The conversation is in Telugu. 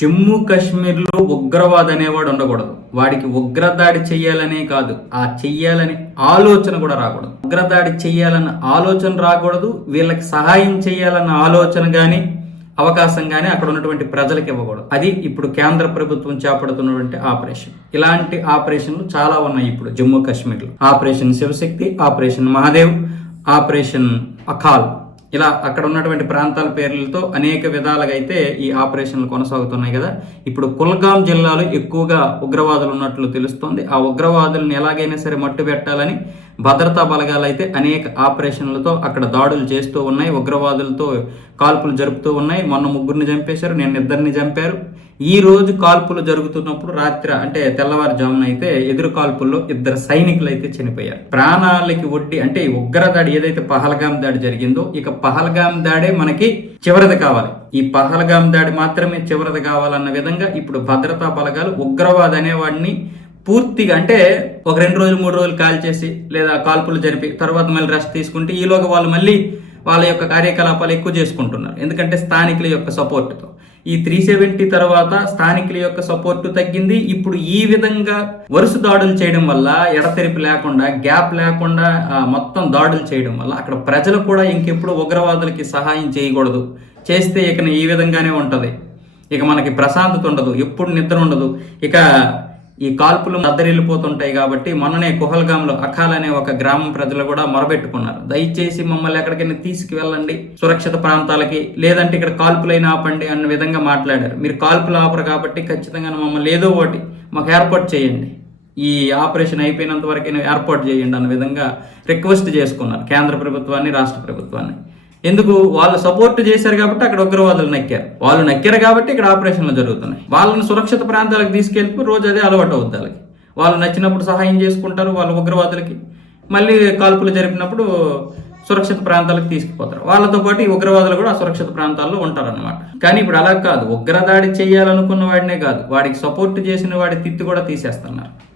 జమ్మూ కాశ్మీర్లో ఉగ్రవాద అనేవాడు ఉండకూడదు. వాడికి ఉగ్రదాడి చెయ్యాలనే కాదు ఆ చెయ్యాలని ఆలోచన కూడా రాకూడదు. ఉగ్రదాడి చెయ్యాలన్న ఆలోచన రాకూడదు వీళ్ళకి సహాయం చేయాలన్న ఆలోచన కానీ అవకాశం కానీ అక్కడ ఉన్నటువంటి ప్రజలకు ఇవ్వకూడదు. అది ఇప్పుడు కేంద్ర ప్రభుత్వం చేపడుతున్నటువంటి ఆపరేషన్. ఇలాంటి ఆపరేషన్లు చాలా ఉన్నాయి ఇప్పుడు జమ్మూ కాశ్మీర్లో. Operation Shivshakti operation Mahadev operation Akhal ఇలా అక్కడ ఉన్నటువంటి ప్రాంతాల పేర్లతో అనేక విధాలుగా అయితే ఈ ఆపరేషన్లు కొనసాగుతున్నాయి కదా. ఇప్పుడు కుల్గాం జిల్లాలో ఎక్కువగా ఉగ్రవాదులు ఉన్నట్లు తెలుస్తోంది. ఆ ఉగ్రవాదులను ఎలాగైనా సరే మట్టు పెట్టాలని భద్రతా బలగాలు అయితే అనేక ఆపరేషన్లతో అక్కడ దాడులు చేస్తూ ఉన్నాయి ఉగ్రవాదులతో కాల్పులు జరుపుతూ ఉన్నాయి. మొన్న ముగ్గురిని చంపేశారు నిన్న ఇద్దరిని చంపారు. ఈ రోజు కాల్పులు జరుగుతున్నప్పుడు రాత్రి అంటే తెల్లవారుజామున అయితే ఎదురు కాల్పుల్లో ఇద్దరు సైనికులు అయితే చనిపోయారు. ప్రాణాలకి ఒడ్డి అంటే ఈ ఉగ్ర దాడి ఏదైతే పహల్గాం దాడి జరిగిందో ఇక పహల్గాం దాడే మనకి చివరిది కావాలి. ఈ పహల్గాం దాడి మాత్రమే చివరిది కావాలన్న విధంగా ఇప్పుడు భద్రతా బలగాలు ఉగ్రవాద్ అనేవాడిని పూర్తిగా అంటే ఒక రెండు రోజులు మూడు రోజులు కాల్ చేసి లేదా కాల్పులు జరిపి తర్వాత మళ్ళీ రెస్ట్ తీసుకుంటే ఈలోగా వాళ్ళు మళ్ళీ వాళ్ళ యొక్క కార్యకలాపాలు ఎక్కువ చేసుకుంటున్నారు. ఎందుకంటే స్థానికుల యొక్క సపోర్ట్తో ఈ త్రీ సెవెంటీ తర్వాత స్థానికుల యొక్క సపోర్ట్ తగ్గింది. ఇప్పుడు ఈ విధంగా వరుస దాడులు చేయడం వల్ల ఎడతెరిపి లేకుండా గ్యాప్ లేకుండా మొత్తం దాడులు చేయడం వల్ల అక్కడ ప్రజలు కూడా ఇంకెప్పుడు ఉగ్రవాదులకి సహాయం చేయకూడదు. చేస్తే ఇక ఈ విధంగానే ఉంటుంది. ఇక మనకి ప్రశాంతత ఉండదు. ఎప్పుడు నిద్ర ఉండదు. ఇక ఈ కాల్పులు అద్దరిల్లిపోతుంటాయి కాబట్టి మొన్ననే కుహల్గాంలో అఖాల్ అనే ఒక గ్రామం ప్రజలు కూడా మొరబెట్టుకున్నారు. దయచేసి మమ్మల్ని ఎక్కడికైనా తీసుకువెళ్ళండి. సురక్షిత ప్రాంతాలకి లేదంటే ఇక్కడ కాల్పులైనా ఆపండి అన్న విధంగా మాట్లాడారు. మీరు కాల్పులు ఆపరు కాబట్టి ఖచ్చితంగా మమ్మల్ని ఏదో ఒకటి మాకు ఏర్పాటు చేయండి. ఈ ఆపరేషన్ అయిపోయినంత వరకు ఏర్పాటు చేయండి అన్న విధంగా రిక్వెస్ట్ చేసుకున్నారు కేంద్ర ప్రభుత్వాన్ని రాష్ట్ర ప్రభుత్వాన్ని. ఎందుకు? వాళ్ళు సపోర్ట్ చేశారు కాబట్టి అక్కడ ఉగ్రవాదులు నక్కారు. వాళ్ళు నక్కారు కాబట్టి ఇక్కడ ఆపరేషన్లు జరుగుతున్నాయి. వాళ్ళని సురక్షిత ప్రాంతాలకు తీసుకెళ్ళి రోజు అదే అలవాటు అవుద్ది వాళ్ళకి. వాళ్ళు నచ్చినప్పుడు సహాయం చేసుకుంటారు వాళ్ళ ఉగ్రవాదులకి. మళ్ళీ కాల్పులు జరిపినప్పుడు సురక్షిత ప్రాంతాలకు తీసుకుపోతారు. వాళ్ళతో పాటు ఈ ఉగ్రవాదులు కూడా ఆ సురక్షిత ప్రాంతాల్లో ఉంటారన్నమాట. కానీ ఇప్పుడు అలా కాదు. ఉగ్రదాడి చేయాలనుకున్న వాడినే కాదు. వాడికి సపోర్ట్ చేసిన వాడి తిత్తి కూడా తీసేస్తున్నారు.